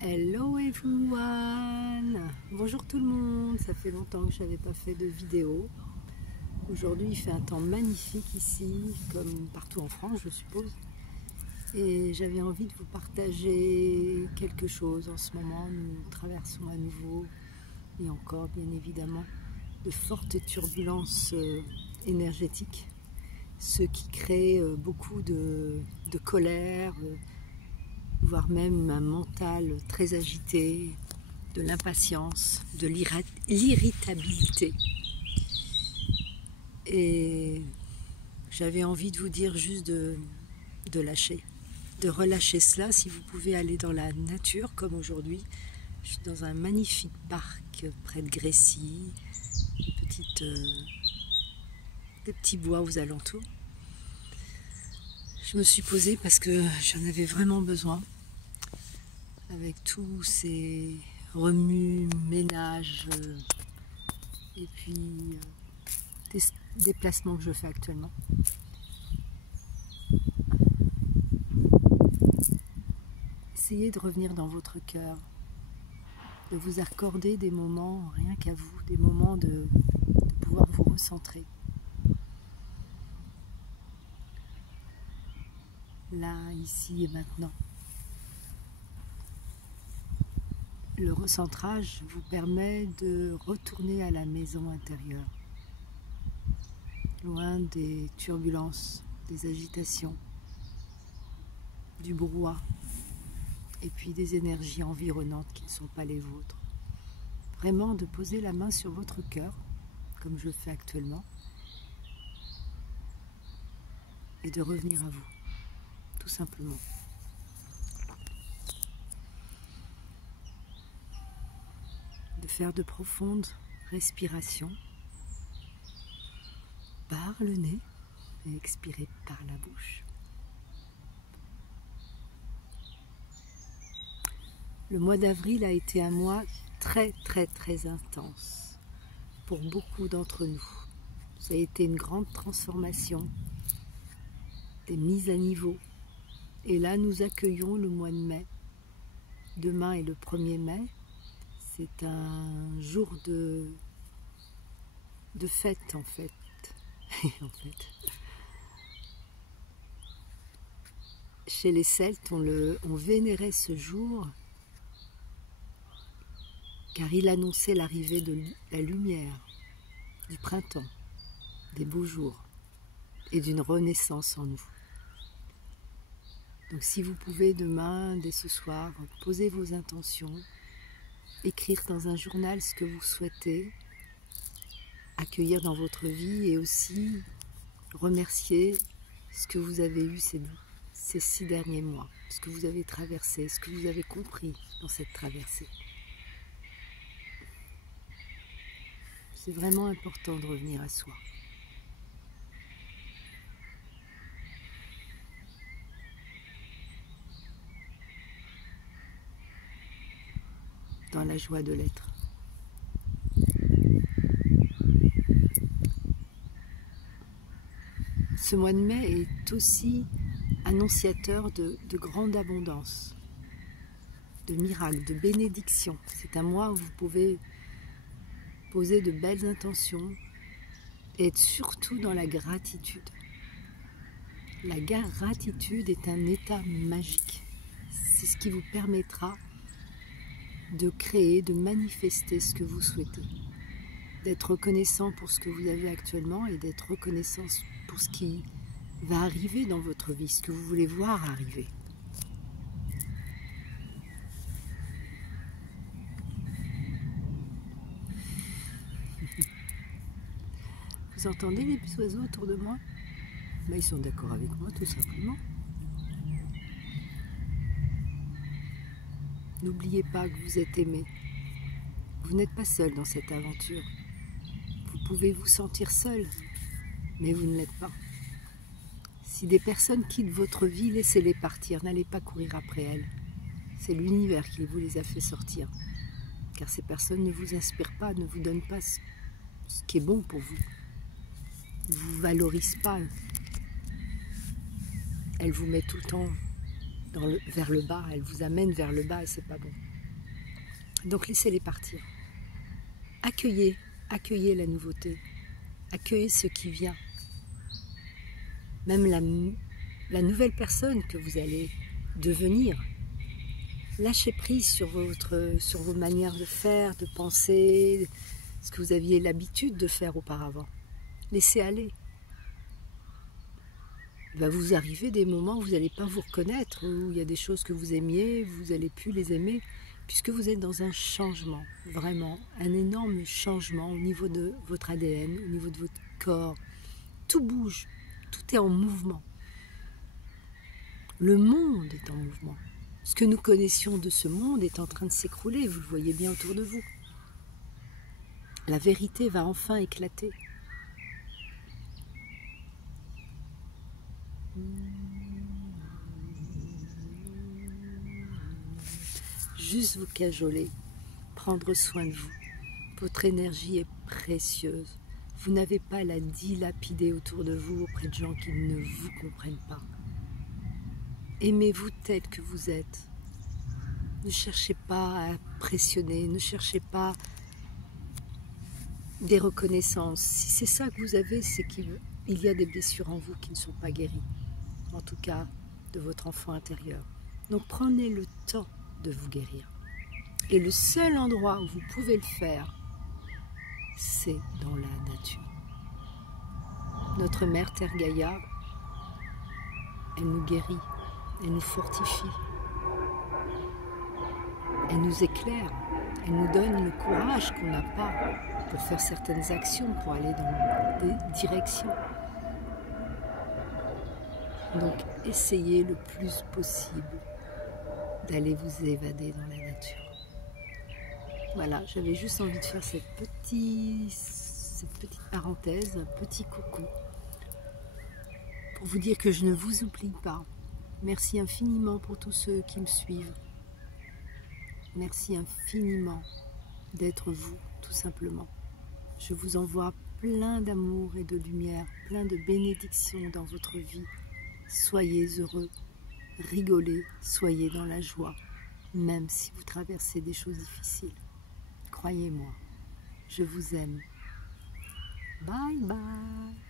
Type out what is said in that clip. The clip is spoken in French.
Hello everyone! Bonjour tout le monde, ça fait longtemps que je n'avais pas fait de vidéo. Aujourd'hui il fait un temps magnifique ici, comme partout en France je suppose. Et j'avais envie de vous partager quelque chose. En ce moment nous traversons à nouveau, et encore bien évidemment, de fortes turbulences énergétiques. Ce qui crée beaucoup de colère, voire même un mental très agité, de l'impatience, de l'irritabilité. Et j'avais envie de vous dire juste de lâcher, de relâcher cela. Si vous pouvez aller dans la nature, comme aujourd'hui, je suis dans un magnifique parc près de Grécy, des petits bois aux alentours. Je me suis posée parce que j'en avais vraiment besoin. Avec tous ces remue, ménages et puis des déplacements que je fais actuellement. Essayez de revenir dans votre cœur, de vous accorder des moments rien qu'à vous, des moments de pouvoir vous recentrer. Là, ici et maintenant. Le recentrage vous permet de retourner à la maison intérieure, loin des turbulences, des agitations, du brouhaha et puis des énergies environnantes qui ne sont pas les vôtres. Vraiment de poser la main sur votre cœur, comme je le fais actuellement, et de revenir à vous, tout simplement. De faire de profondes respirations par le nez et expirer par la bouche. Le mois d'avril a été un mois très intense pour beaucoup d'entre nous. Ça a été une grande transformation, des mises à niveau. Et là, nous accueillons le mois de mai. Demain est le 1er mai. C'est un jour de fête en fait. Chez les Celtes, on vénérait ce jour car il annonçait l'arrivée de la lumière, du printemps, des beaux jours et d'une renaissance en nous. Donc si vous pouvez demain, dès ce soir, poser vos intentions, écrire dans un journal ce que vous souhaitez accueillir dans votre vie et aussi remercier ce que vous avez eu ces 6 derniers mois, ce que vous avez traversé, ce que vous avez compris dans cette traversée. C'est vraiment important de revenir à soi. Dans la joie de l'être. Ce mois de mai est aussi annonciateur de grande abondance, de miracles, de bénédictions. C'est un mois où vous pouvez poser de belles intentions et être surtout dans la gratitude. La gratitude est un état magique. C'est ce qui vous permettra de créer, de manifester ce que vous souhaitez. D'être reconnaissant pour ce que vous avez actuellement et d'être reconnaissant pour ce qui va arriver dans votre vie, ce que vous voulez voir arriver. Vous entendez les petits oiseaux autour de moi? Ben, ils sont d'accord avec moi tout simplement. N'oubliez pas que vous êtes aimé. Vous n'êtes pas seul dans cette aventure. Vous pouvez vous sentir seul, mais vous ne l'êtes pas. Si des personnes quittent votre vie, laissez-les partir, n'allez pas courir après elles. C'est l'univers qui vous les a fait sortir. Car ces personnes ne vous inspirent pas, ne vous donnent pas ce qui est bon pour vous. Ne vous valorisent pas. Elles vous mettent tout le temps vers le bas, elles vous amènent vers le bas et c'est pas bon. Donc laissez-les partir. Accueillez la nouveauté, accueillez ce qui vient. Même la nouvelle personne que vous allez devenir. Lâchez prise sur vos manières de faire, de penser, ce que vous aviez l'habitude de faire auparavant. Laissez aller. Il va vous arriver des moments où vous n'allez pas vous reconnaître, où il y a des choses que vous aimiez, vous n'allez plus les aimer, puisque vous êtes dans un changement, vraiment, un énorme changement au niveau de votre ADN, au niveau de votre corps. Tout bouge, tout est en mouvement. Le monde est en mouvement. Ce que nous connaissions de ce monde est en train de s'écrouler, vous le voyez bien autour de vous. La vérité va enfin éclater. Juste vous cajoler, prendre soin de vous. Votre énergie est précieuse. Vous n'avez pas à la dilapider autour de vous auprès de gens qui ne vous comprennent pas. Aimez-vous tel que vous êtes. Ne cherchez pas à impressionner, ne cherchez pas des reconnaissances. Si c'est ça que vous avez, c'est qu'il y a des blessures en vous qui ne sont pas guéries. En tout cas, de votre enfant intérieur. Donc prenez le temps de vous guérir. Et le seul endroit où vous pouvez le faire, c'est dans la nature. Notre mère Terre Gaïa, elle nous guérit, elle nous fortifie, elle nous éclaire, elle nous donne le courage qu'on n'a pas pour faire certaines actions, pour aller dans des directions. Donc essayez le plus possible d'aller vous évader dans la nature. Voilà, j'avais juste envie de faire cette petite parenthèse, un petit coucou, pour vous dire que je ne vous oublie pas. Merci infiniment pour tous ceux qui me suivent. Merci infiniment d'être vous, tout simplement. Je vous envoie plein d'amour et de lumière, plein de bénédictions dans votre vie. Soyez heureux, rigolez, soyez dans la joie, même si vous traversez des choses difficiles. Croyez-moi, je vous aime. Bye bye.